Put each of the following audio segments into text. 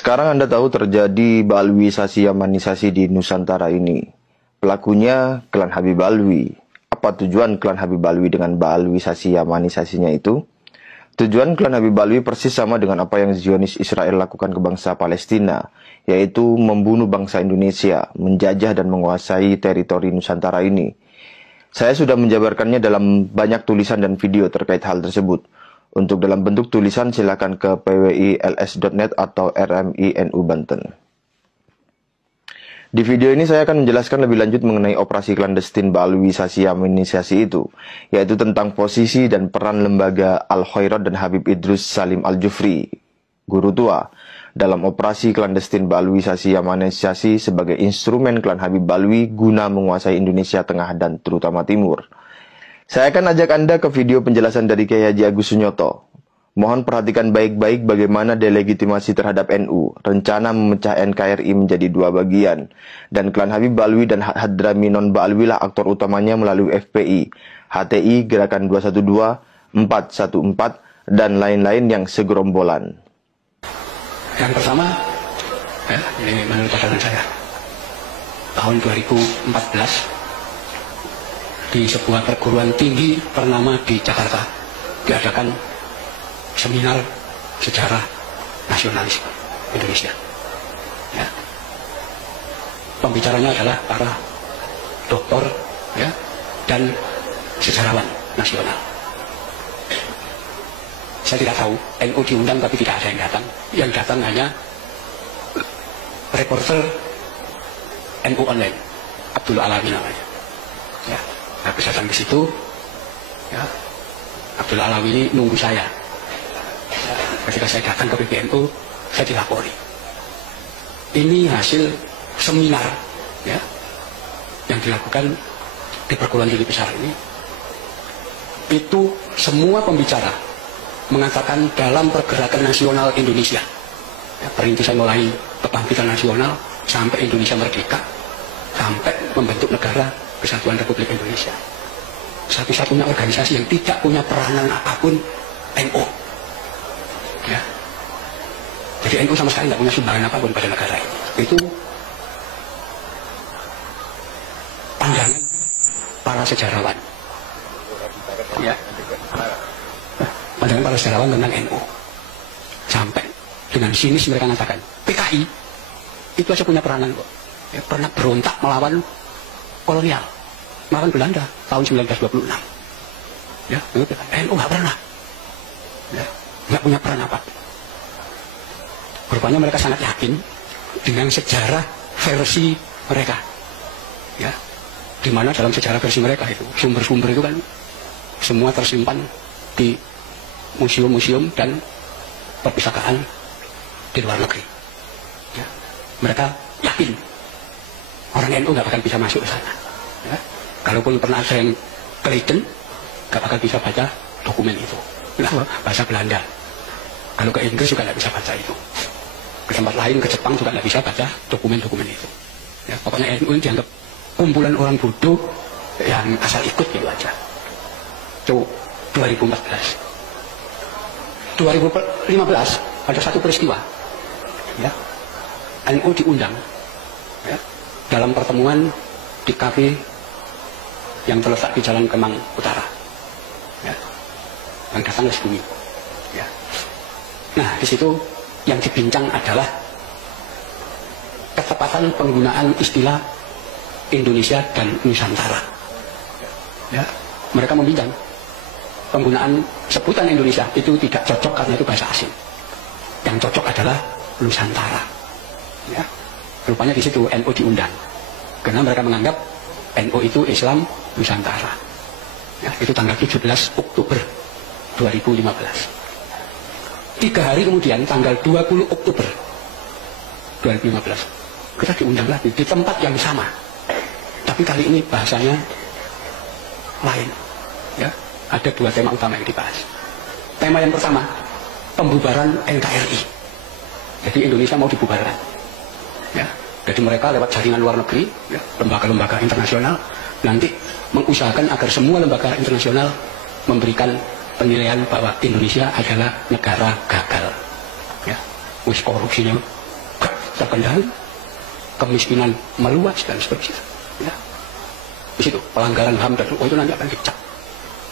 Sekarang Anda tahu terjadi Balwisasi Yamanisasi di Nusantara ini. Pelakunya klan Habib Alwi. Apa tujuan klan Habib Alwi dengan Balwisasi Yamanisasinya itu? Tujuan klan Habib Alwi persis sama dengan apa yang Zionis Israel lakukan ke bangsa Palestina, yaitu membunuh bangsa Indonesia, menjajah dan menguasai teritori Nusantara ini. Saya sudah menjabarkannya dalam banyak tulisan dan video terkait hal tersebut. Untuk dalam bentuk tulisan silakan ke pwils.net atau RMI NU Banten. Di video ini saya akan menjelaskan lebih lanjut mengenai operasi klandestin Balwisasi Yamanisasi itu, yaitu tentang posisi dan peran lembaga Al-Khairat dan Habib Idrus Salim Al-Jufri, guru tua, dalam operasi klandestin Balwisasi Yamanisasi sebagai instrumen klan Habib Alwi guna menguasai Indonesia Tengah dan terutama Timur. Saya akan ajak Anda ke video penjelasan dari Kiai Haji Agus Sunyoto. Mohon perhatikan baik-baik bagaimana delegitimasi terhadap NU, rencana memecah NKRI menjadi dua bagian, dan klan Habib Alwi dan Hadrami Non Ba'alwi lah aktor utamanya melalui FPI, HTI, Gerakan 212, 414, dan lain-lain yang segerombolan. Yang pertama, ini menurut pandangan saya, tahun 2014, di sebuah perguruan tinggi ternama di Jakarta diadakan seminar sejarah nasionalis Indonesia. Ya. Pembicaranya adalah para doktor, ya, dan sejarawan nasional. Saya tidak tahu, NU diundang tapi tidak ada yang datang. Yang datang hanya reporter NU Online, Abdul Alawi namanya. Ya. Habis datang ke situ, ya, Abdul Alawi ini nunggu saya. Ya, ketika saya datang ke PBNU, saya dilapori. Ini hasil seminar, ya, yang dilakukan di perguruan tinggi besar ini. Itu semua pembicara mengatakan dalam pergerakan nasional Indonesia, ya, perintisan mulai kebangkitan nasional sampai Indonesia merdeka, sampai membentuk negara Kesatuan Republik Indonesia, satu-satunya organisasi yang tidak punya peranan apapun NU. Ya. Jadi NU sama sekali tidak punya sumbangan apapun pada negara ini. Itu pandangan para sejarawan. Ya. Pandangan para sejarawan tentang NU. Sampai dengan sinis mereka mengatakan PKI itu aja punya peranan kok. Ya, pernah berontak melawan kolonial, melawan Belanda tahun 1926. Ya, NU nggak pernah, ya, nggak punya peran apa. Rupanya mereka sangat yakin dengan sejarah versi mereka, ya, di mana dalam sejarah versi mereka itu sumber-sumber itu kan semua tersimpan di museum-museum dan perpustakaan di luar negeri. Ya, mereka yakin orang NU nggak bakal bisa masuk ke sana. Ya. Kalaupun pernah ada yang keliten, nggak bakal bisa baca dokumen itu. Nah, bahasa Belanda. Kalau ke Inggris juga nggak bisa baca itu. Ke tempat lain, ke Jepang juga nggak bisa baca dokumen-dokumen itu. Ya, pokoknya NU ini dianggap kumpulan orang bodoh yang asal ikut gitu aja. Itu 2014. 2015 ada satu peristiwa. Ya, NU diundang. Ya, dalam pertemuan di kafe yang terletak di Jalan Kemang Utara, ya, yang datang ke bumi. Ya. Nah, di situ yang dibincang adalah ketepatan penggunaan istilah Indonesia dan Nusantara. Ya. Mereka membincang penggunaan sebutan Indonesia itu tidak cocok karena itu bahasa asing. Yang cocok adalah Nusantara. Ya. Rupanya di situ NU diundang karena mereka menganggap NU itu Islam Nusantara. Ya, itu tanggal 17 Oktober 2015. 3 hari kemudian tanggal 20 Oktober 2015 kita diundang lagi di tempat yang sama, tapi kali ini bahasanya lain. Ya, ada 2 tema utama yang dibahas. Tema yang pertama, pembubaran NKRI. Jadi Indonesia mau dibubarkan. Ya, jadi mereka lewat jaringan luar negeri, ya, lembaga-lembaga internasional, nanti mengusahakan agar semua lembaga internasional memberikan penilaian bahwa Indonesia adalah negara gagal. Ya, wis korupsinya terkendali, kemiskinan meluas dan seterusnya. Ya. Di situ pelanggaran HAM dan itu nanti akan dicap.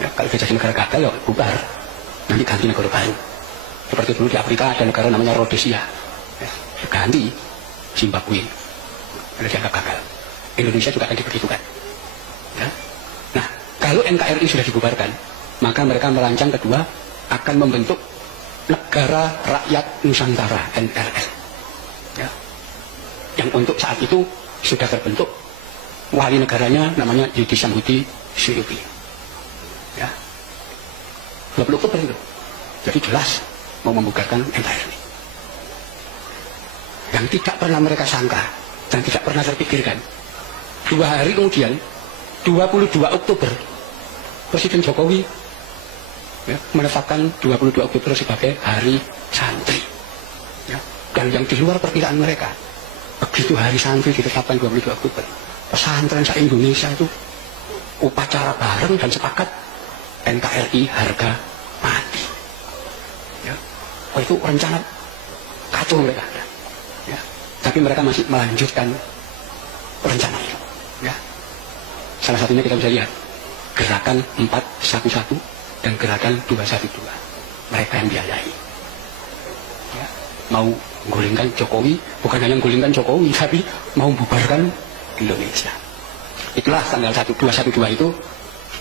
Ya, kalau federasi negara gagal ya bubar, nanti ganti negara baru. Seperti dulu di Afrika ada negara namanya Rhodesia, ya, ganti Zimbabwe, ada dianggap gagal. Indonesia juga akan diperhitungkan. Ya. Nah, kalau NKRI sudah dibubarkan, maka mereka merancang kedua akan membentuk Negara Rakyat Nusantara (NRN). Ya. Yang untuk saat itu sudah terbentuk, wali negaranya namanya Didi Samhudi Suyuti. Ya. 20 Oktober itu. Jadi jelas mau membubarkan NKRI. Yang tidak pernah mereka sangka dan tidak pernah terpikirkan, 2 hari kemudian 22 Oktober Presiden Jokowi menetapkan 22 Oktober sebagai Hari Santri. Ya. Dan yang di luar perkiraan mereka, begitu Hari Santri ditetapkan 22 Oktober, pesantren se-Indonesia itu upacara bareng dan sepakat NKRI harga mati. Ya. Oh, itu rencana kacau mereka. Ya. Tapi mereka masih melanjutkan rencana itu. Ya. Salah satunya kita bisa lihat gerakan 411 dan gerakan 212, mereka yang biayai. Ya. Mau menggulingkan Jokowi, bukan hanya menggulingkan Jokowi, tapi mau membubarkan Indonesia. Itulah tanggal 212 itu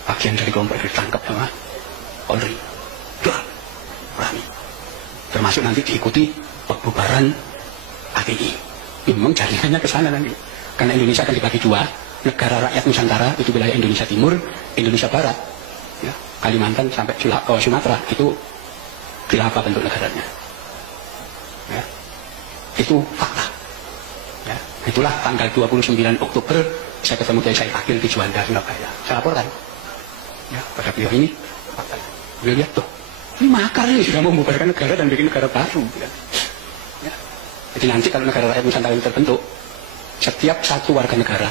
bagian dari kelompok itu ditangkap sama Polri. Berani. Termasuk nanti diikuti pembubaran ATI. Memang jaringannya ke sana nanti. Karena Indonesia akan dibagi 2, Negara Rakyat Nusantara itu wilayah Indonesia Timur, Indonesia Barat. Ya. Kalimantan sampai Sumatera itu khilafah bentuk negaranya. Ya. Itu fakta. Ya. Itulah tanggal 29 Oktober saya ketemu Kiai Said Akil di Juanda, Surabaya. Saya laporkan ya, pada beliau ini fakta. Beliau lihat tuh, ini makar ini sudah membubarkan negara dan bikin negara baru. Ya. Ya. Jadi nanti kalau Negara Rakyat Nusantara itu terbentuk, setiap satu warga negara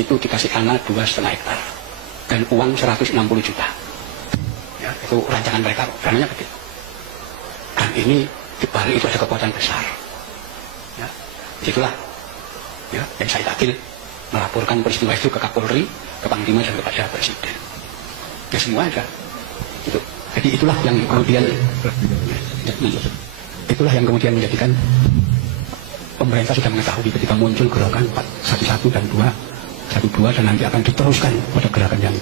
itu dikasih tanah 2,5 hektar dan uang 160 juta. Ya, itu rancangan mereka, dananya gede. Dan ini di balik itu ada kekuatan besar. Ya, itulah ya, yang saya Akil melaporkan peristiwa itu ke Kapolri, ke Panglima dan kepada Presiden. Ya semua ada. Itu. Jadi itulah yang kemudian menjadikan pemerintah sudah mengetahui ketika muncul gerakan 411 dan 212 dan nanti akan diteruskan pada gerakan yang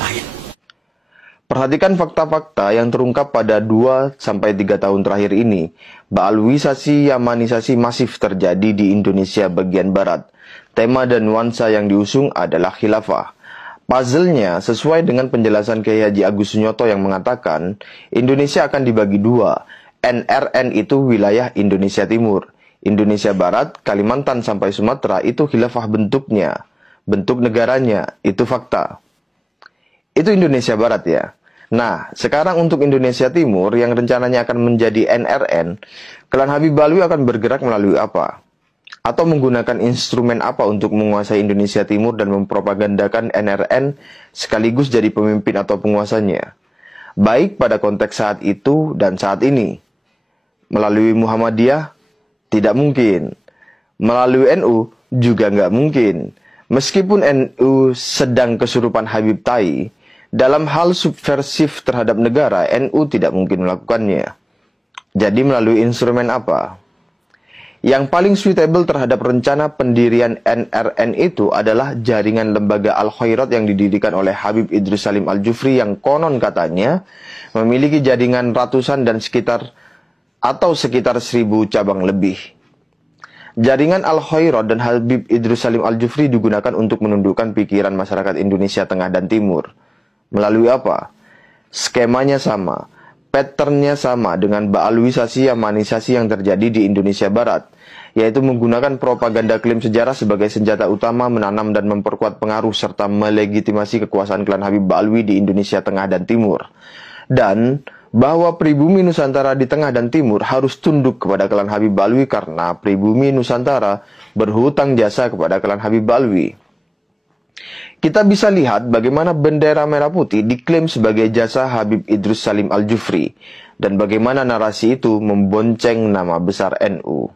lain. Perhatikan fakta-fakta yang terungkap pada 2-3 tahun terakhir ini. Baalwisasi Yamanisasi masif terjadi di Indonesia bagian barat. Tema dan nuansa yang diusung adalah khilafah. Puzzle-nya sesuai dengan penjelasan Kiai Haji Agus Sunyoto yang mengatakan Indonesia akan dibagi 2. NRN itu wilayah Indonesia Timur. Indonesia Barat, Kalimantan sampai Sumatera itu khilafah bentuknya. Bentuk negaranya, itu fakta. Itu Indonesia Barat ya. Nah, sekarang untuk Indonesia Timur yang rencananya akan menjadi NRN, klan Habib Alwi akan bergerak melalui apa? Atau menggunakan instrumen apa untuk menguasai Indonesia Timur dan mempropagandakan NRN sekaligus jadi pemimpin atau penguasanya? Baik pada konteks saat itu dan saat ini. Melalui Muhammadiyah? Tidak mungkin. Melalui NU? Juga nggak mungkin. Meskipun NU sedang kesurupan Habib Tai, dalam hal subversif terhadap negara, NU tidak mungkin melakukannya. Jadi melalui instrumen apa? Yang paling suitable terhadap rencana pendirian NRN itu adalah jaringan lembaga Al-Khairat yang didirikan oleh Habib Idrus Salim Al-Jufri yang konon katanya memiliki jaringan ratusan dan sekitar 1.000 cabang lebih. Jaringan Al-Khairat dan Habib Idrus Salim Al-Jufri digunakan untuk menundukkan pikiran masyarakat Indonesia Tengah dan Timur. Melalui apa? Skemanya sama, patternnya sama dengan baalwisasi Yamanisasi yang terjadi di Indonesia Barat, yaitu menggunakan propaganda klaim sejarah sebagai senjata utama menanam dan memperkuat pengaruh serta melegitimasi kekuasaan klan Habib Alwi di Indonesia Tengah dan Timur. Dan bahwa pribumi Nusantara di Tengah dan Timur harus tunduk kepada klan Habib Alwi karena pribumi Nusantara berhutang jasa kepada klan Habib Alwi. Kita bisa lihat bagaimana bendera merah putih diklaim sebagai jasa Habib Idrus Salim Al-Jufri dan bagaimana narasi itu membonceng nama besar NU.